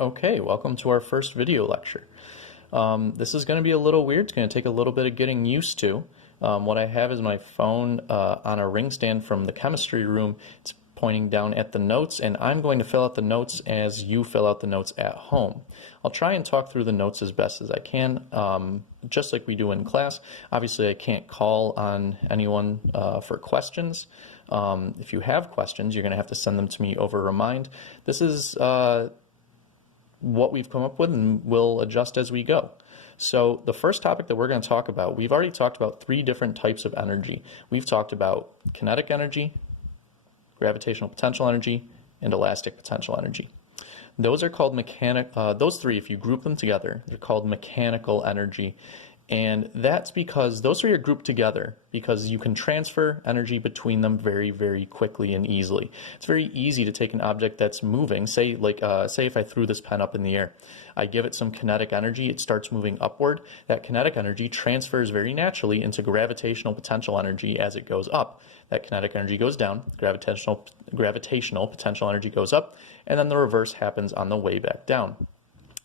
Okay, welcome to our first video lecture. This is going to be a little weird. It's going to take a little bit of getting used to. What I have is my phone on a ring stand from the chemistry room. It's pointing down at the notes, and I'm going to fill out the notes as you fill out the notes at home. I'll try and talk through the notes as best as I can, just like we do in class. Obviously, I can't call on anyone for questions. If you have questions, you're going to have to send them to me over Remind. This is what we've come up with, and we'll adjust as we go. So the first topic that we're going to talk about, we've already talked about 3 different types of energy. We've talked about kinetic energy, gravitational potential energy, and elastic potential energy. Those are called those 3, if you group them together, they're called mechanical energy. And that's because those 3 are grouped together because you can transfer energy between them very, very quickly and easily. It's very easy to take an object that's moving, say if I threw this pen up in the air, I give it some kinetic energy, it starts moving upward. That kinetic energy transfers very naturally into gravitational potential energy as it goes up. That kinetic energy goes down, gravitational potential energy goes up, and then the reverse happens on the way back down.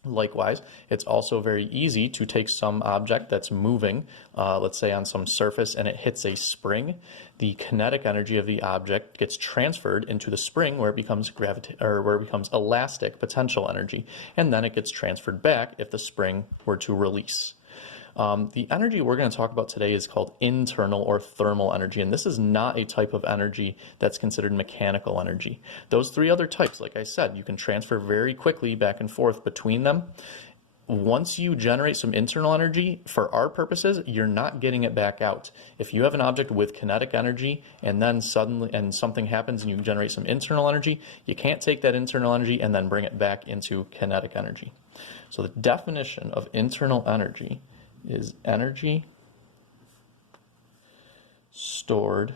Likewise, it's also very easy to take some object that's moving, let's say on some surface, and it hits a spring. The kinetic energy of the object gets transferred into the spring where it becomes elastic potential energy, and then it gets transferred back if the spring were to release. The energy we're going to talk about today is called internal or thermal energy, and this is not a type of energy that's considered mechanical energy. Those 3 other types, like I said, you can transfer very quickly back and forth between them. Once you generate some internal energy, for our purposes, you're not getting it back out. If you have an object with kinetic energy and then something happens and you generate some internal energy, you can't take that internal energy and then bring it back into kinetic energy. So the definition of internal energy is energy stored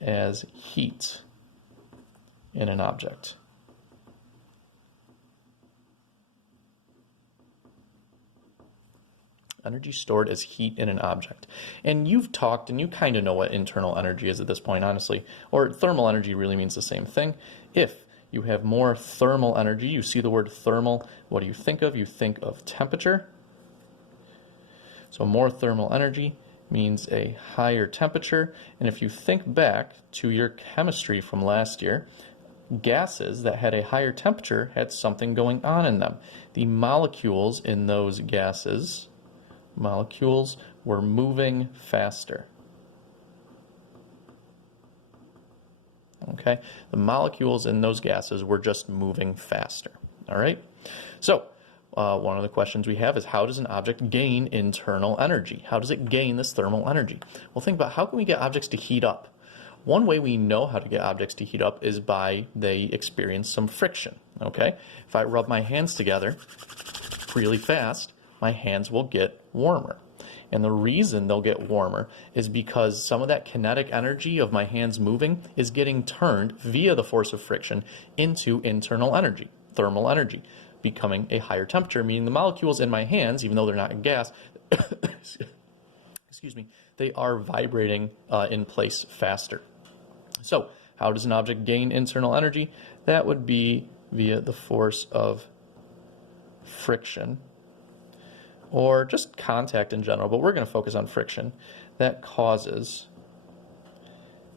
as heat in an object. Energy stored as heat in an object. And you've talked and you kind of know what internal energy is at this point, honestly. Or thermal energy really means the same thing. If you have more thermal energy, you see the word thermal, what do you think of? You think of temperature. So more thermal energy means a higher temperature. And if you think back to your chemistry from last year, gases that had a higher temperature had something going on in them. The molecules in those gases, were moving faster. Okay? The molecules in those gases were just moving faster. All right? So, one of the questions we have is, how does an object gain internal energy? How does it gain this thermal energy? Well, think about, how can we get objects to heat up? One way we know how to get objects to heat up is by they experience some friction. Okay? If I rub my hands together really fast, my hands will get warmer. And the reason they'll get warmer is because some of that kinetic energy of my hands moving is getting turned via the force of friction into internal energy, thermal energy, becoming a higher temperature, meaning the molecules in my hands, even though they're not in gas, excuse me, they are vibrating in place faster. So how does an object gain internal energy? That would be via the force of friction, or just contact in general, but we're going to focus on friction, that causes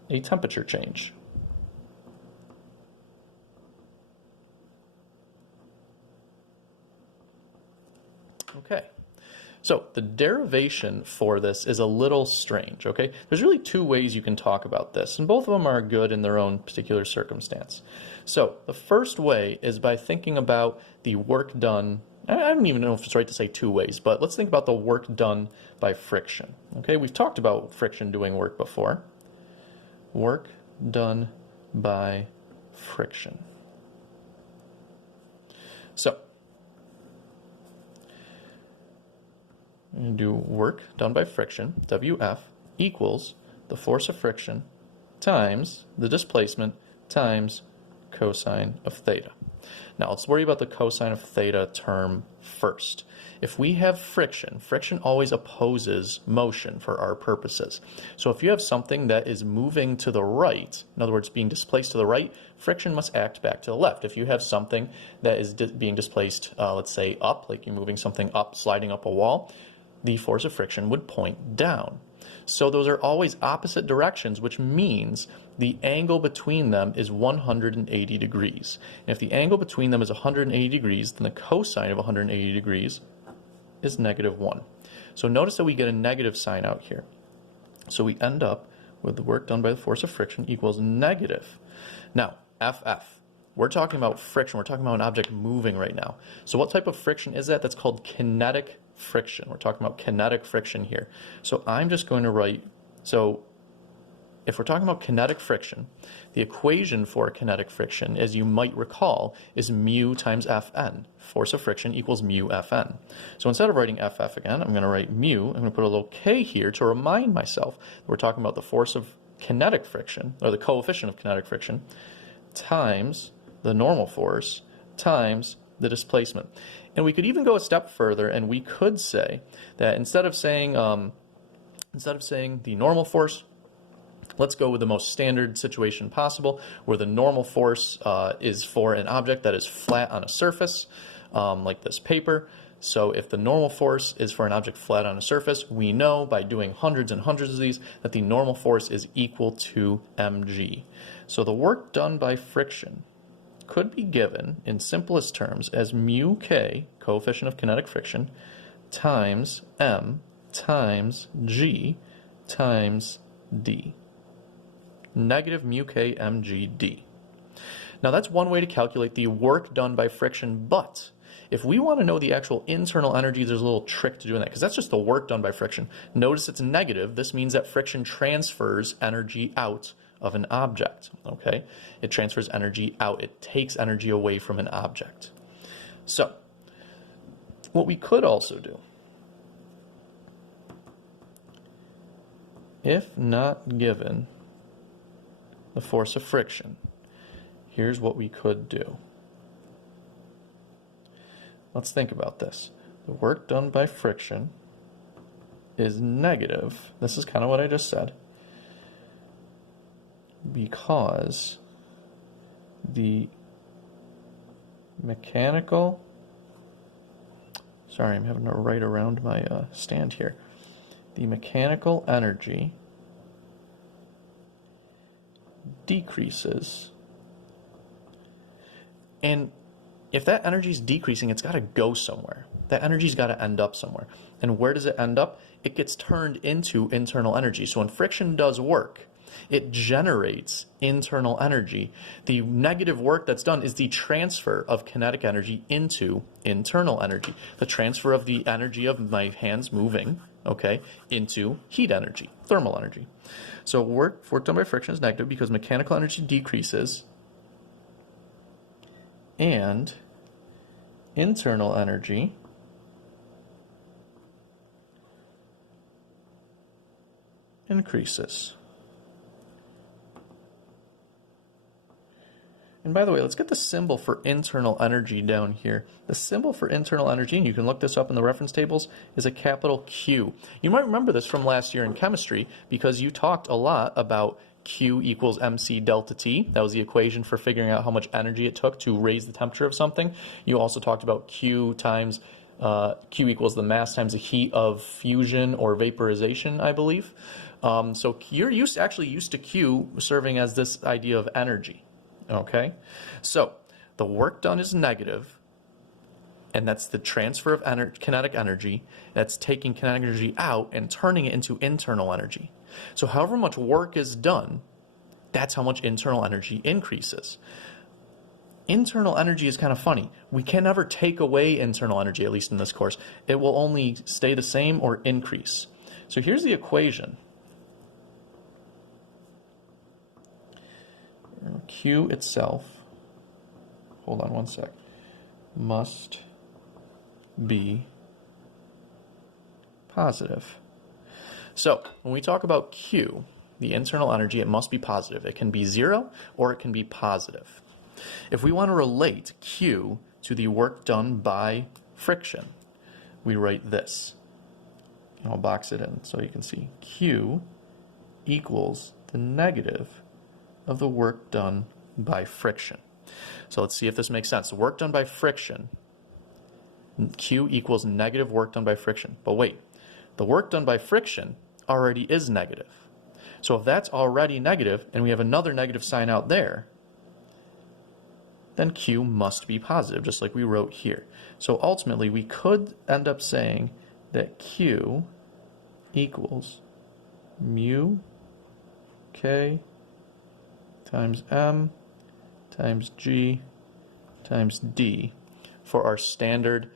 a temperature change. Okay, so the derivation for this is a little strange, okay? There's really 2 ways you can talk about this, and both of them are good in their own particular circumstance. So the first way is by thinking about the work done. I don't even know if it's right to say 2 ways, but let's think about the work done by friction. Okay, we've talked about friction doing work before. Work done by friction. So, I'm going to do work done by friction, WF, equals the force of friction times the displacement times cosine of theta. Now let's worry about the cosine of theta term first. If we have friction, friction always opposes motion for our purposes. So if you have something that is moving to the right, in other words, being displaced to the right, friction must act back to the left. If you have something that is being displaced, let's say up, like you're moving something up, sliding up a wall, the force of friction would point down. So those are always opposite directions, which means the angle between them is 180 degrees. And if the angle between them is 180 degrees, then the cosine of 180 degrees is -1. So notice that we get a negative sign out here. So we end up with the work done by the force of friction equals negative. Now, FF. We're talking about friction. We're talking about an object moving right now. So what type of friction is that? That's called kinetic friction. We're talking about kinetic friction here. So I'm just going to write, so if we're talking about kinetic friction, the equation for kinetic friction, as you might recall, is mu times Fn. Force of friction equals mu Fn. So instead of writing FF again, I'm going to write mu. I'm going to put a little k here to remind myself that we're talking about the force of kinetic friction, or the coefficient of kinetic friction, times the normal force times the displacement. And we could even go a step further, and we could say that instead of saying the normal force, let's go with the most standard situation possible, where the normal force is for an object that is flat on a surface, like this paper. So if the normal force is for an object flat on a surface, we know by doing hundreds and hundreds of these that the normal force is equal to mg. So the work done by friction could be given in simplest terms as mu k, coefficient of kinetic friction, times m times g times d. Negative mu k mg d. Now that's one way to calculate the work done by friction, but if we want to know the actual internal energy, there's a little trick to doing that, because that's just the work done by friction. Notice it's negative. This means that friction transfers energy out of an object, okay? It transfers energy out. It takes energy away from an object. So, what we could also do, if not given the force of friction, here's what we could do. Let's think about this. The work done by friction is negative. This is kind of what I just said, because the mechanical, sorry, I'm having to write around my stand here. The mechanical energy decreases. And if that energy is decreasing, it's got to go somewhere. That energy's got to end up somewhere. And where does it end up? It gets turned into internal energy. So when friction does work, it generates internal energy. The negative work that's done is the transfer of kinetic energy into internal energy. The transfer of the energy of my hands moving, okay, into heat energy, thermal energy. So work done by friction is negative because mechanical energy decreases and internal energy increases. And by the way, let's get the symbol for internal energy down here. The symbol for internal energy, and you can look this up in the reference tables, is a capital Q. You might remember this from last year in chemistry because you talked a lot about Q equals mc delta T. That was the equation for figuring out how much energy it took to raise the temperature of something. You also talked about Q times Q equals the mass times the heat of fusion or vaporization, I believe. So you're actually used to Q serving as this idea of energy. Okay, so the work done is negative, and that's the transfer of kinetic energy. That's taking kinetic energy out and turning it into internal energy. So however much work is done, that's how much internal energy increases. Internal energy is kind of funny. We can never take away internal energy, at least in this course. It will only stay the same or increase. So here's the equation. Q itself, hold on one sec, must be positive. So when we talk about Q, the internal energy, it must be positive. It can be 0 or it can be positive. If we want to relate Q to the work done by friction, we write this. I'll box it in so you can see. Q equals the negative of the work done by friction. So let's see if this makes sense. Work done by friction, Q equals negative work done by friction. But wait, the work done by friction already is negative. So if that's already negative and we have another negative sign out there, then Q must be positive, just like we wrote here. So ultimately, we could end up saying that Q equals mu K times M times G times D for our standard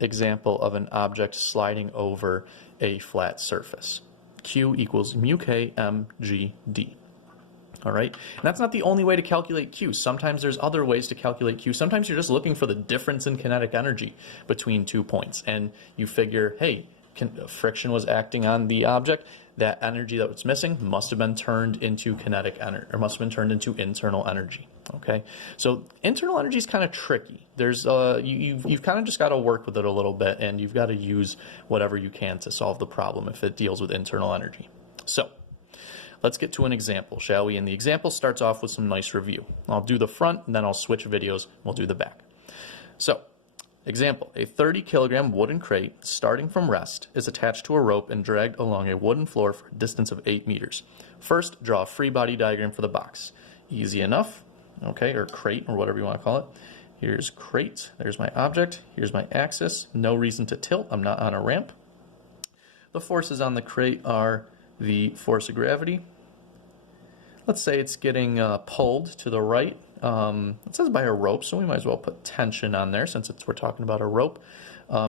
example of an object sliding over a flat surface. Q equals mu K M G D. All right, and that's not the only way to calculate Q. Sometimes there's other ways to calculate Q. Sometimes you're just looking for the difference in kinetic energy between 2 points, and you figure, hey, friction was acting on the object. That energy that was missing must have been turned into kinetic energy, or must have been turned into internal energy. Okay, so internal energy is kind of tricky. There's you've kind of just got to work with it a little bit, and you've got to use whatever you can to solve the problem if it deals with internal energy. So let's get to an example, shall we? And the example starts off with some nice review. I'll do the front, and then I'll switch videos. We'll do the back. So, example, a 30-kilogram wooden crate starting from rest is attached to a rope and dragged along a wooden floor for a distance of 8 meters. First, draw a free body diagram for the box. Easy enough, okay, or crate, or whatever you want to call it. Here's crate, there's my object, here's my axis. No reason to tilt, I'm not on a ramp. The forces on the crate are the force of gravity. Let's say it's getting pulled to the right. It says by a rope, so we might as well put tension on there since we're talking about a rope.